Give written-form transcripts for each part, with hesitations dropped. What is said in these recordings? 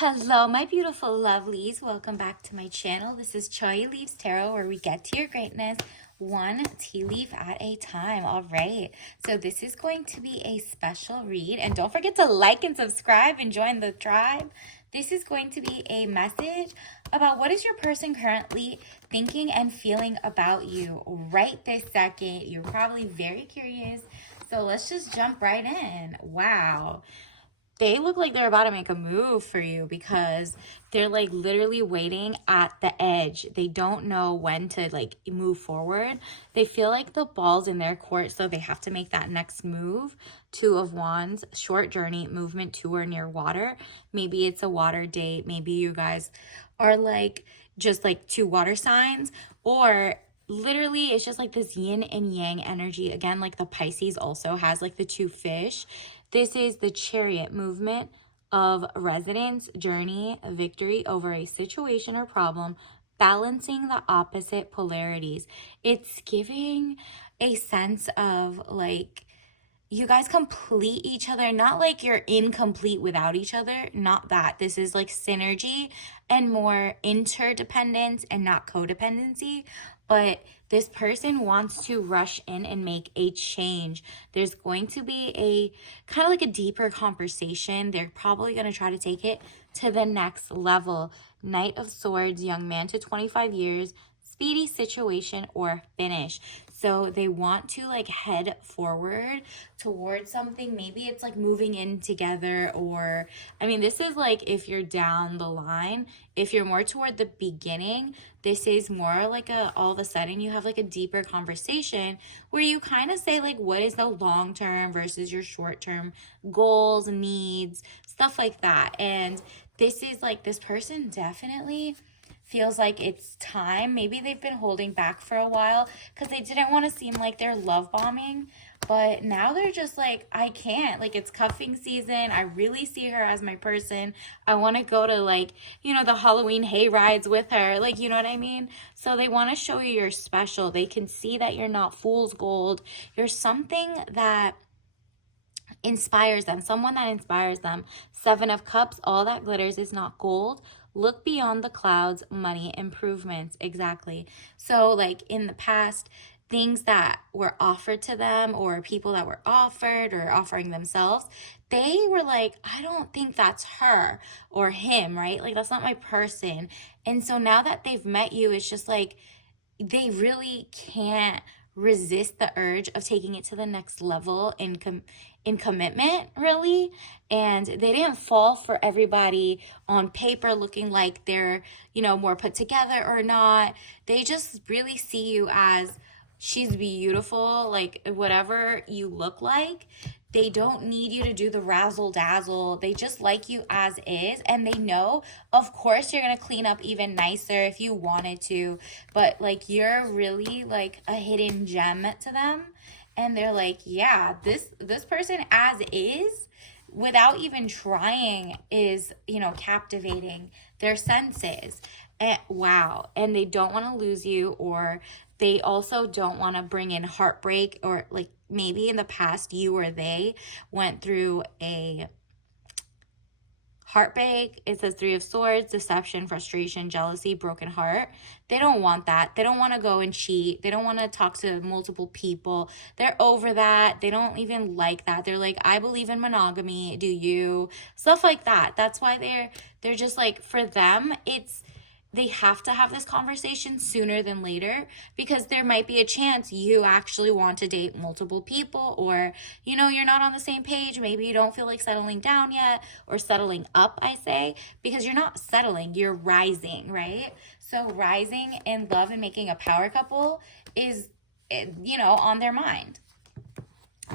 Hello, my beautiful lovelies. Welcome back to my channel. This is Choi Leaves Tarot, where we get to your greatness one tea leaf at a time. All right. So this is going to be a special read. And don't forget to like and subscribe and join the tribe. This is going to be a message about what is your person currently thinking and feeling about you right this second. You're probably very curious. So let's just jump right in. Wow, they look like they're about to make a move for you because they're like literally waiting at the edge. They don't know when to like move forward. They feel like the ball's in their court, so they have to make that next move. Two of Wands, short journey, movement to or near water. Maybe it's a water date. Maybe you guys are like just like two water signs, or literally it's just like this yin and yang energy. Again, like the Pisces also has like the two fish. This is the Chariot movement of residence, journey, victory over a situation or problem, balancing the opposite polarities. It's giving a sense of like you guys complete each other, not like you're incomplete without each other, not that. This is like synergy and more interdependence and not codependency. But this person wants to rush in and make a change. There's going to be a kind of like a deeper conversation. They're probably going to try to take it to the next level. Knight of Swords, young man to 25 years, speedy situation or finish. So they want to like head forward towards something. Maybe it's like moving in together, or I mean, this is like if you're down the line. If you're more toward the beginning, this is more like a all of a sudden you have like a deeper conversation where you kind of say like what is the long term versus your short term goals, needs, stuff like that. And this is like this person definitely feels like it's time. Maybe they've been holding back for a while because they didn't want to seem like they're love bombing. But now they're just like, I can't. Like, it's cuffing season. I really see her as my person. I want to go to, like, the Halloween hay rides with her. Like, you know what I mean? So they want to show you you're special. They can see that you're not fool's gold. You're something that inspires them, someone that inspires them. Seven of Cups, all that glitters is not gold. Look beyond the clouds, money improvements. Exactly. So like in the past, things that were offered to them or people that were offered or offering themselves, they were like, I don't think that's her or him, right? Like that's not my person. And so now that they've met you, it's just like they really can't resist the urge of taking it to the next level in commitment, really. And they didn't fall for everybody on paper looking like they're more put together or not. They just really see you as she's beautiful, like whatever you look like. They don't need you to do the razzle dazzle. They just like you as is. And they know, of course, you're going to clean up even nicer if you wanted to. But like, you're really like a hidden gem to them. And they're like, yeah, this person as is, without even trying, is, captivating their senses. And, wow. And they don't want to lose you, or they also don't want to bring in heartbreak, or like maybe in the past you or they went through a heartbreak. It says Three of Swords, deception, frustration, jealousy, broken heart. They don't want that. They don't want to go and cheat. They don't want to talk to multiple people. They're over that. They don't even like that. They're like, I believe in monogamy. Do you? Stuff like that. That's why they're just like, for them, they have to have this conversation sooner than later, because there might be a chance you actually want to date multiple people, or you're not on the same page. Maybe you don't feel like settling down yet, or settling up, I say, because you're not settling, you're rising, right? So rising in love and making a power couple is on their mind.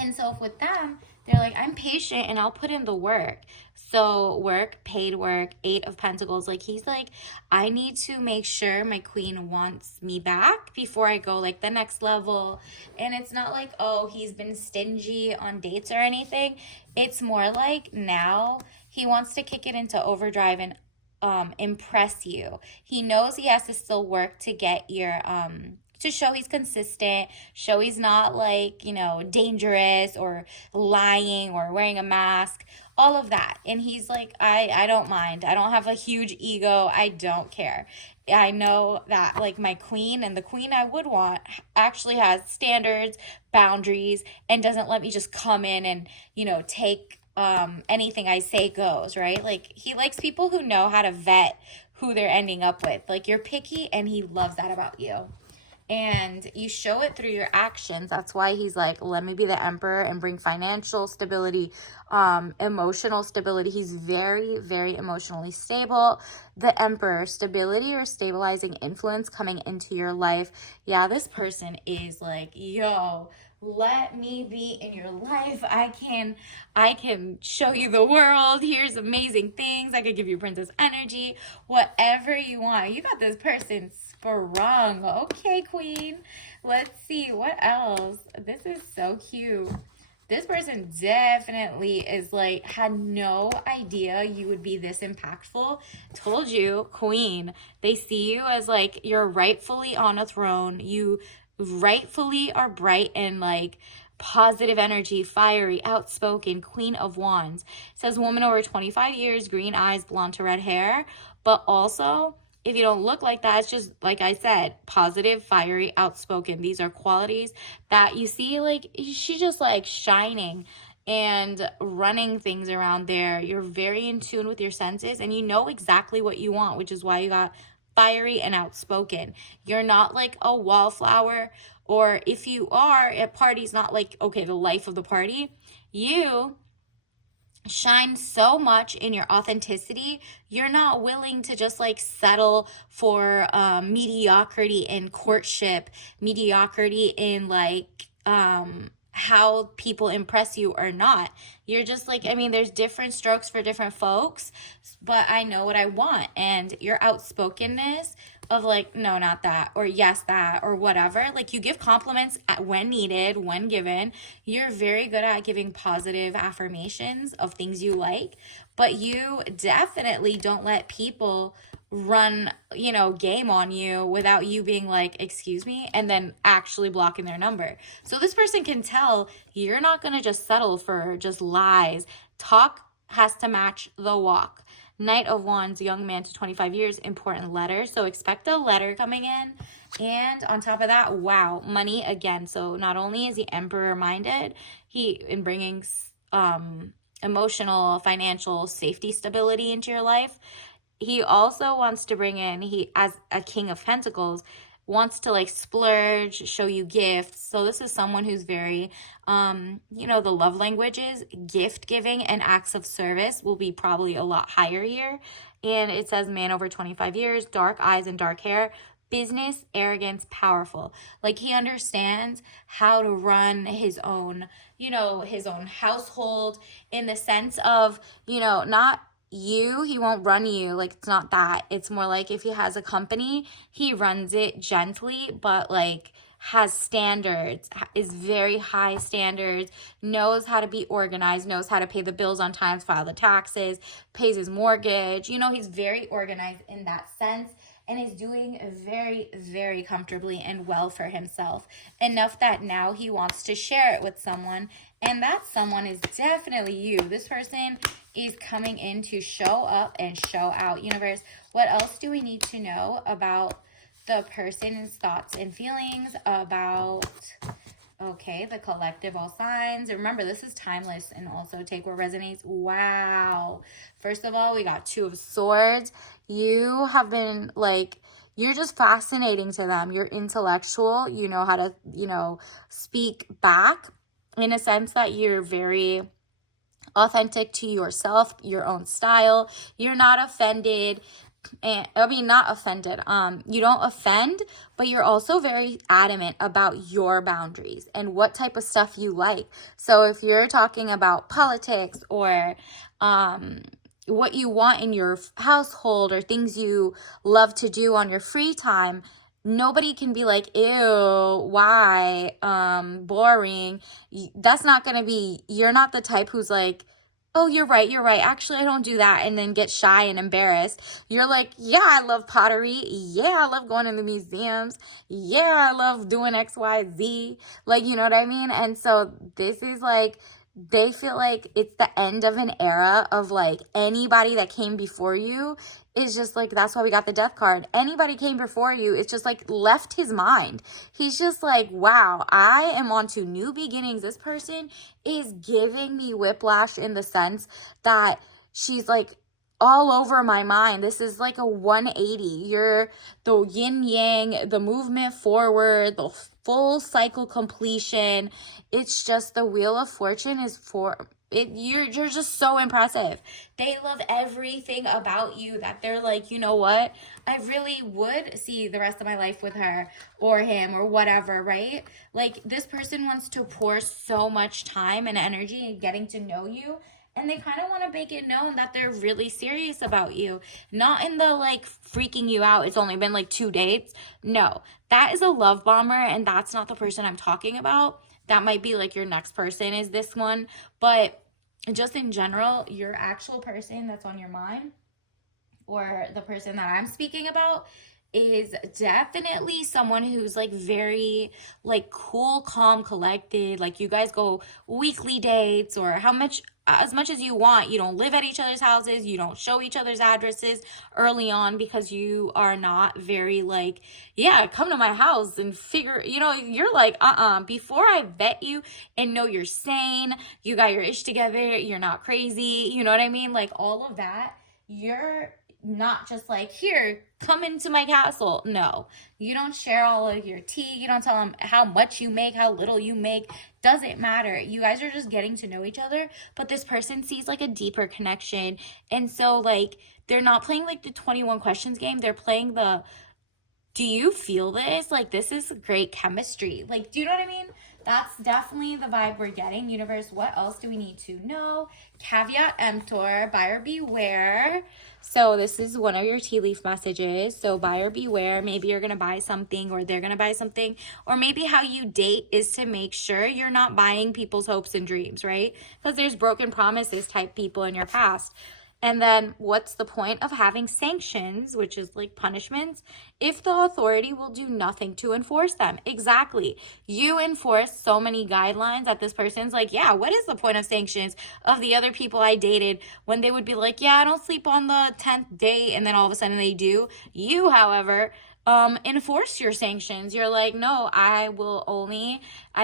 And so with them, they're like, I'm patient and I'll put in the work. So work, paid work, Eight of Pentacles. Like, he's like, I need to make sure my queen wants me back before I go like the next level. And it's not like, oh, he's been stingy on dates or anything. It's more like now he wants to kick it into overdrive and impress you. He knows he has to still work to get your to show he's consistent, show he's not like, dangerous or lying or wearing a mask, all of that. And he's like, I don't mind. I don't have a huge ego. I don't care. I know that like my queen, and the queen I would want, actually has standards, boundaries, and doesn't let me just come in and, take anything I say goes, right? Like he likes people who know how to vet who they're ending up with. Like you're picky and he loves that about you. And you show it through your actions. That's why he's like, let me be the emperor and bring financial stability, emotional stability. He's very, very emotionally stable. The emperor, stability or stabilizing influence coming into your life. Yeah, this person is like, yo, let me be in your life. I can show you the world. Here's amazing things. I could give you princess energy, whatever you want. You got this person sprung. Okay, queen. Let's see what else. This is so cute. This person definitely is like, had no idea you would be this impactful. Told you, queen. They see you as like, you're rightfully on a throne. You rightfully are bright and like positive energy, fiery, outspoken, queen of wands. It says woman over 25 years, green eyes, blonde to red hair. But also, if you don't look like that, it's just like I said, positive, fiery, outspoken. These are qualities that you see, like she's just like shining and running things around there. You're very in tune with your senses and you know exactly what you want, which is why you got fiery and outspoken. You're not like a wallflower, or if you are at parties, not like, okay, the life of the party. You shine so much in your authenticity. You're not willing to just like settle for mediocrity in courtship, mediocrity in like how people impress you or not. You're just like, I mean, there's different strokes for different folks, but I know what I want. And your outspokenness of like, no, not that, or yes, that, or whatever. Like you give compliments when needed, when given. You're very good at giving positive affirmations of things you like, but you definitely don't let people run, game on you without you being like, excuse me, and then actually blocking their number. So this person can tell you're not going to just settle for just lies. Talk has to match the walk. Knight of Wands, young man to 25 years, important letter. So expect a letter coming in. And on top of that, wow, money again. So not only is he emperor minded, he in bringing emotional, financial safety stability into your life. He also wants to bring in, he as a king of pentacles, wants to like splurge, show you gifts. So this is someone who's very, the love languages, gift giving and acts of service will be probably a lot higher here. And it says man over 25 years, dark eyes and dark hair, business, arrogance, powerful. Like he understands how to run his own, his own household in the sense of, not he won't run you. Like it's not that. It's more like if he has a company, he runs it gently, but like has standards, is very high standards, knows how to be organized, knows how to pay the bills on time, file the taxes, pays his mortgage. He's very organized in that sense and is doing very, very comfortably and well for himself. Enough that now he wants to share it with someone, and that someone is definitely you. This person is coming in to show up and show out. Universe, what else do we need to know about the person's thoughts and feelings about, okay, the collective, all signs. Remember, this is timeless, and also take what resonates. Wow. First of all, we got Two of Swords. You have been like, you're just fascinating to them. You're intellectual. You know how to, speak back in a sense that you're very authentic to yourself, your own style. You're not offended. And not offended. You don't offend, but you're also very adamant about your boundaries and what type of stuff you like. So if you're talking about politics or what you want in your household or things you love to do on your free time, nobody can be like, ew, why, boring. That's not going to be, you're not the type who's like, oh, you're right, you're right. Actually, I don't do that, and then get shy and embarrassed. You're like, yeah, I love pottery. Yeah, I love going to the museums. Yeah, I love doing XYZ. Like, you know what I mean? And so this is like, they feel like it's the end of an era of like anybody that came before you is just like, that's why we got the death card. Anybody came before you, it's just like left his mind. He's just like, wow, I am on to new beginnings. This person is giving me whiplash in the sense that she's like all over my mind. This is like a 180. You're the yin yang, the movement forward, the full cycle completion. It's just the Wheel of Fortune is for it. You're just so impressive. They love everything about you that they're like, you know what? I really would see the rest of my life with her or him or whatever, right? Like this person wants to pour so much time and energy in getting to know you. And they kind of want to make it known that they're really serious about you. Not in the like freaking you out. It's only been like 2 dates. No, that is a love bomber. And that's not the person I'm talking about. That might be like your next person is this one. But just in general, your actual person that's on your mind, or the person that I'm speaking about, is definitely someone who's like very like cool, calm, collected. Like you guys go weekly dates or as much as you want. You don't live at each other's houses. You don't show each other's addresses early on because you are not very like, yeah, come to my house and figure, you're like, before I vet you and know you're sane, you got your ish together, you're not crazy, you know what I mean? Like all of that, you're not just like, here, come into my castle. No, you don't share all of your tea. You don't tell them how much you make, how little you make. Doesn't matter. You guys are just getting to know each other, but this person sees like a deeper connection. And so like, they're not playing like the 21 questions game. They're playing the, do you feel this? Like, this is great chemistry. Like, do you know what I mean? That's definitely the vibe we're getting. Universe, what else do we need to know? Caveat emptor, buyer beware. So this is one of your tea leaf messages. So buyer beware. Maybe you're going to buy something or they're going to buy something. Or maybe how you date is to make sure you're not buying people's hopes and dreams, right? Because there's broken promises type people in your past. And then what's the point of having sanctions, which is like punishments, if the authority will do nothing to enforce them? Exactly. You enforce so many guidelines that this person's like, yeah, what is the point of sanctions of the other people I dated when they would be like, yeah, I don't sleep on the 10th date, and then all of a sudden they do. You, however, enforce your sanctions. You're like, no, I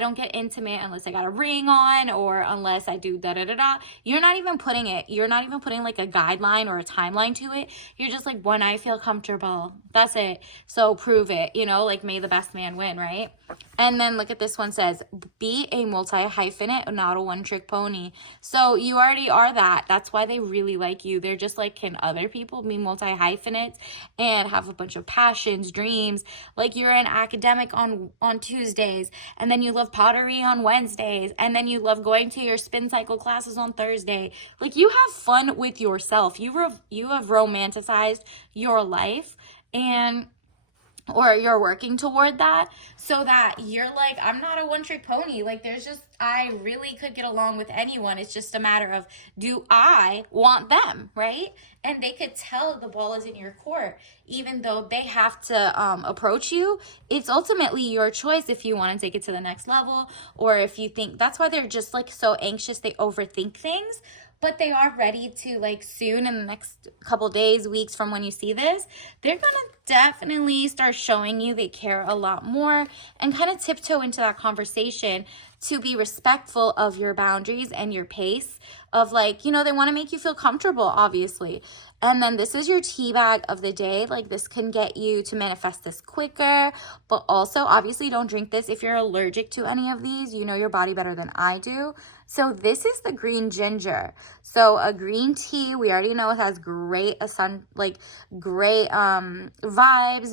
don't get intimate unless I got a ring on or unless I do da-da-da-da. You're not even putting like a guideline or a timeline to it. You're just like, when I feel comfortable, that's it. So prove it, like may the best man win, right? And then look at this one, says, be a multi-hyphenate, not a one-trick pony. So you already are that. That's why they really like you. They're just like, can other people be multi-hyphenates and have a bunch of passions, dreams? Like you're an academic on Tuesdays, and then you love pottery on Wednesdays, and then you love going to your spin cycle classes on Thursday. Like you have fun with yourself. You have romanticized your life, or you're working toward that, so that you're like, I'm not a one-trick pony. Like I really could get along with anyone. It's just a matter of, do I want them, right? And they could tell the ball is in your court, even though they have to approach you. It's ultimately your choice if you want to take it to the next level, or if you think, that's why they're just like so anxious, they overthink things. But they are ready to, like, soon in the next couple days, weeks from when you see this, they're going to definitely start showing you they care a lot more, and kind of tiptoe into that conversation to be respectful of your boundaries and your pace of, like, they want to make you feel comfortable, obviously. And then this is your tea bag of the day. Like, this can get you to manifest this quicker, but also obviously don't drink this if you're allergic to any of these. You know your body better than I do. So this is the green ginger. So a green tea, we already know it has great vibes,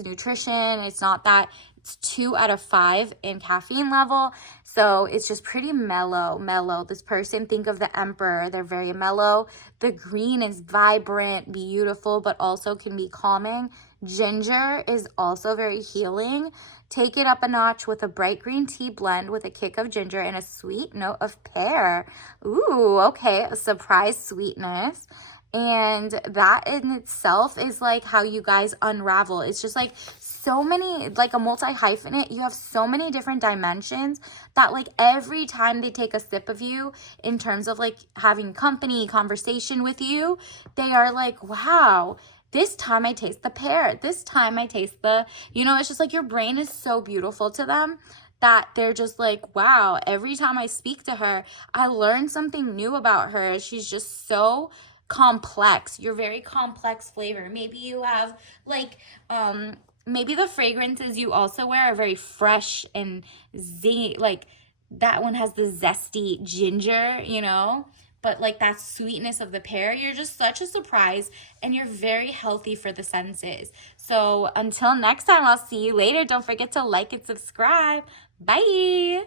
nutrition. It's not that It's 2 out of 5 in caffeine level. So it's just pretty mellow. This person, think of the emperor. They're very mellow. The green is vibrant, beautiful, but also can be calming. Ginger is also very healing. Take it up a notch with a bright green tea blend with a kick of ginger and a sweet note of pear. Ooh, okay, a surprise sweetness. And that in itself is like how you guys unravel. It's just like so many, like a multi-hyphenate, you have so many different dimensions that like every time they take a sip of you in terms of like having company, conversation with you, they are like, wow, this time I taste the pear. This time I taste the, you know, it's just like your brain is so beautiful to them that they're just like, wow, every time I speak to her, I learn something new about her. She's just so complex. You're very complex flavor. Maybe you have like, maybe the fragrances you also wear are very fresh and zingy, like that one has the zesty ginger, you know, but like that sweetness of the pear. You're just such a surprise, and you're very healthy for the senses. So until next time, I'll see you later. Don't forget to like and subscribe. Bye.